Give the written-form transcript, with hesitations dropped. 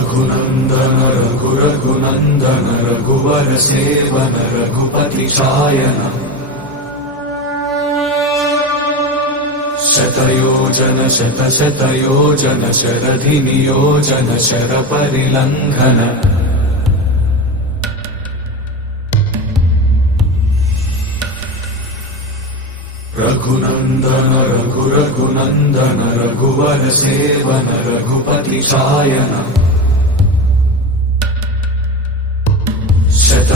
रघुनंदन रघुनंदन रघुवर seven Raghupati Shayan शतयोजन शतशतयोजन शरधि नियोजन sir परिलंघन Raghunandan Raghunandan रघुवर seven Raghupati Shayan